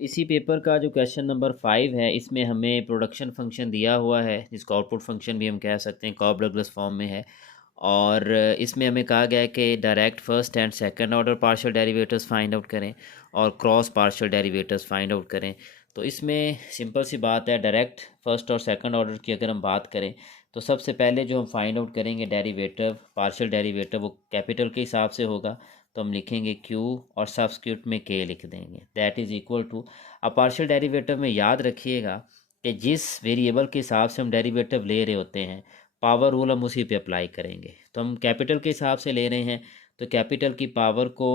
इसी पेपर का जो क्वेश्चन नंबर 5 है, इसमें हमें प्रोडक्शन फंक्शन दिया हुआ है, जिसको आउटपुट फंक्शन भी हम कह सकते हैं, कॉब डगलस फॉर्म में है। और इसमें हमें कहा गया है कि direct first and second order partial derivatives find out करें और cross partial derivatives find out करें। तो इसमें सिंपल सी बात है, डायरेक्ट फर्स्ट और सेकंड ऑर्डर की अगर हम बात करें तो सबसे पहले जो हम फाइंड आउट करेंगे डेरिवेटिव, पार्शियल डेरिवेटिव, वो कैपिटल के हिसाब से होगा। तो हम लिखेंगे Q और सब्स्क्रिप्ट में K लिख देंगे, दैट इज़ इक्वल टू। अब पार्शियल डेरिवेटिव में याद रखिएगा कि जिस वेरिएबल के हिसाब से हम डेरिवेटिव ले रहे होते हैं, पावर रूल हम उसी पे अप्लाई करेंगे। तो हम कैपिटल के हिसाब से ले रहे हैं तो कैपिटल की पावर को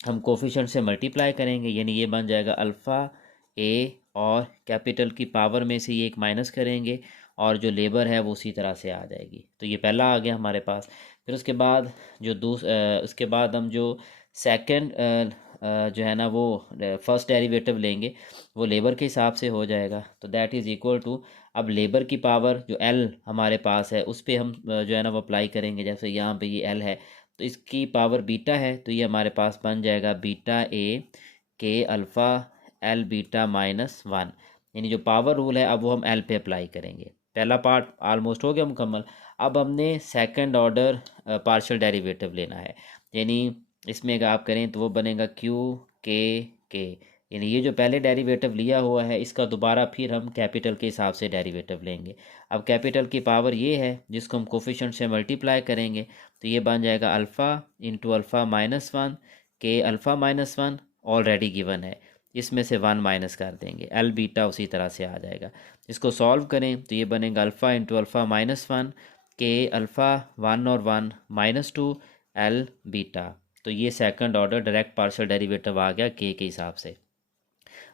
हम कोफिशिएंट से मल्टीप्लाई करेंगे, यानी ये बन जाएगा अल्फ़ा ए, और कैपिटल की पावर में से ये एक माइनस करेंगे और जो लेबर है वो उसी तरह से आ जाएगी। तो ये पहला आ गया हमारे पास। फिर उसके बाद उसके बाद हम जो सेकंड जो है ना वो फर्स्ट डेरिवेटिव लेंगे, वो लेबर के हिसाब से हो जाएगा। तो दैट इज़ इक्वल टू, अब लेबर की पावर जो एल हमारे पास है उस पर हम जो है ना वो अप्लाई करेंगे। जैसे यहाँ पे ये एल है तो इसकी पावर बीटा है, तो ये हमारे पास बन जाएगा बीटा ए के alpha L beta minus one. यानी जो पावर रूल है अब वो हम एल पे अप्लाई करेंगे। पहला पार्ट ऑलमोस्ट हो गया मुकम्मल। अब हमने सेकंड ऑर्डर पार्शियल डेरिवेटिव लेना है, यानी इसमें अगर आप करें तो वो बनेगा के। यानी ये जो पहले डेरिवेटिव लिया हुआ है इसका दोबारा फिर हम कैपिटल के हिसाब से डेरिवेटिव लेंगे। अब कैपिटल की पावर ये है जिसको हम कोफिशिएंट से मल्टीप्लाई करेंगे, तो ये बन जाएगा alpha into alpha minus one के alpha minus one already given है, इसमें से वन माइनस कर देंगे, एल बीटा उसी तरह से आ जाएगा। इसको सॉल्व करें तो ये बनेगा alpha into alpha minus one के अल्फ़ा वन और one minus two L beta. तो ये second order direct partial derivative आ गया के हिसाब से।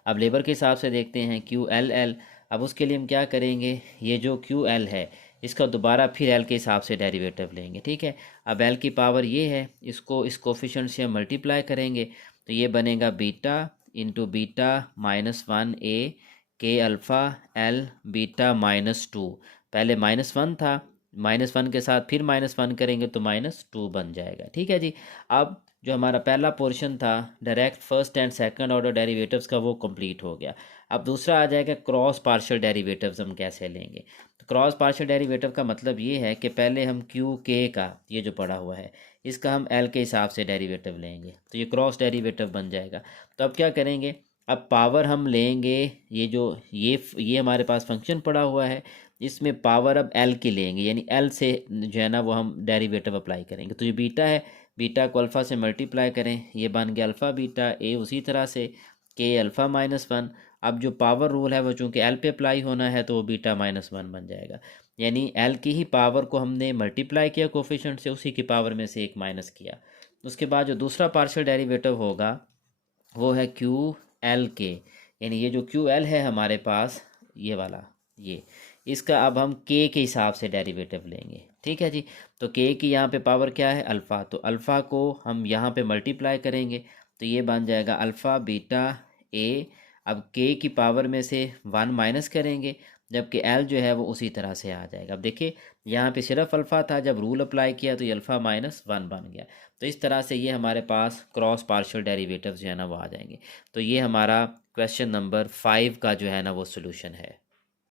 अब लेबर के हिसाब से देखते हैं क्यू एल एल। अब उसके लिए हम क्या करेंगे, ये जो क्यू एल है इसका दोबारा फिर एल के हिसाब से डेरिवेटिव लेंगे, ठीक है। अब एल की पावर ये है, इसको इस कोफिशिएंट से हम मल्टीप्लाई करेंगे तो ये बनेगा beta into beta minus one A के alpha L beta minus two. पहले माइनस वन था, माइनस वन के साथ फिर माइनस वन करेंगे तो माइनस टू बन जाएगा, ठीक है जी। अब जो हमारा पहला पोर्शन था direct first and second order derivatives का, वो कंप्लीट हो गया। अब दूसरा आ जाएगा क्रॉस पार्शियल डेरिवेटिव्स हम कैसे लेंगे। तो क्रॉस पार्शियल डेरिवेटिव का मतलब ये है कि पहले हम क्यू के का ये जो पड़ा हुआ है इसका हम एल के हिसाब से डेरिवेटिव लेंगे, तो ये क्रॉस डेरिवेटिव बन जाएगा। तो अब क्या करेंगे, अब पावर हम लेंगे, ये जो ये हमारे पास फंक्शन पड़ा हुआ है इसमें पावर अब एल की लेंगे, यानी एल से जो है ना वो हम डेरिवेटिव अप्लाई करेंगे। तो ये बीटा है, बीटा को अल्फ़ा से मल्टीप्लाई करें, ये बन गया अल्फ़ा बीटा ए उसी तरह से के अल्फ़ा माइनस वन। अब जो पावर रूल है वो चूँकि एल पे अप्लाई होना है तो वो बीटा माइनस वन बन जाएगा, यानी एल की ही पावर को हमने मल्टीप्लाई किया कोफिशिएंट से, उसी की पावर में से एक माइनस किया। उसके बाद जो दूसरा पार्शियल डेरिवेटिव होगा वो है क्यू एल के, यानी ये जो क्यू एल है हमारे पास ये वाला, ये इसका अब हम के हिसाब से डेरिवेटिव लेंगे, ठीक है जी। तो के की यहाँ पे पावर क्या है अल्फ़ा, तो अल्फ़ा को हम यहाँ पे मल्टीप्लाई करेंगे तो ये बन जाएगा अल्फ़ा बीटा ए। अब के की पावर में से वन माइनस करेंगे, जबकि एल जो है वो उसी तरह से आ जाएगा। अब देखिए यहाँ पे सिर्फ अल्फ़ा था, जब रूल अप्लाई किया तो ये अल्फ़ा माइनस वन बन गया। तो इस तरह से ये हमारे पास क्रॉस पार्शियल डेरिवेटिव्स जो है ना वो आ जाएंगे। तो ये हमारा क्वेश्चन नंबर 5 का जो है ना वो सोल्यूशन है।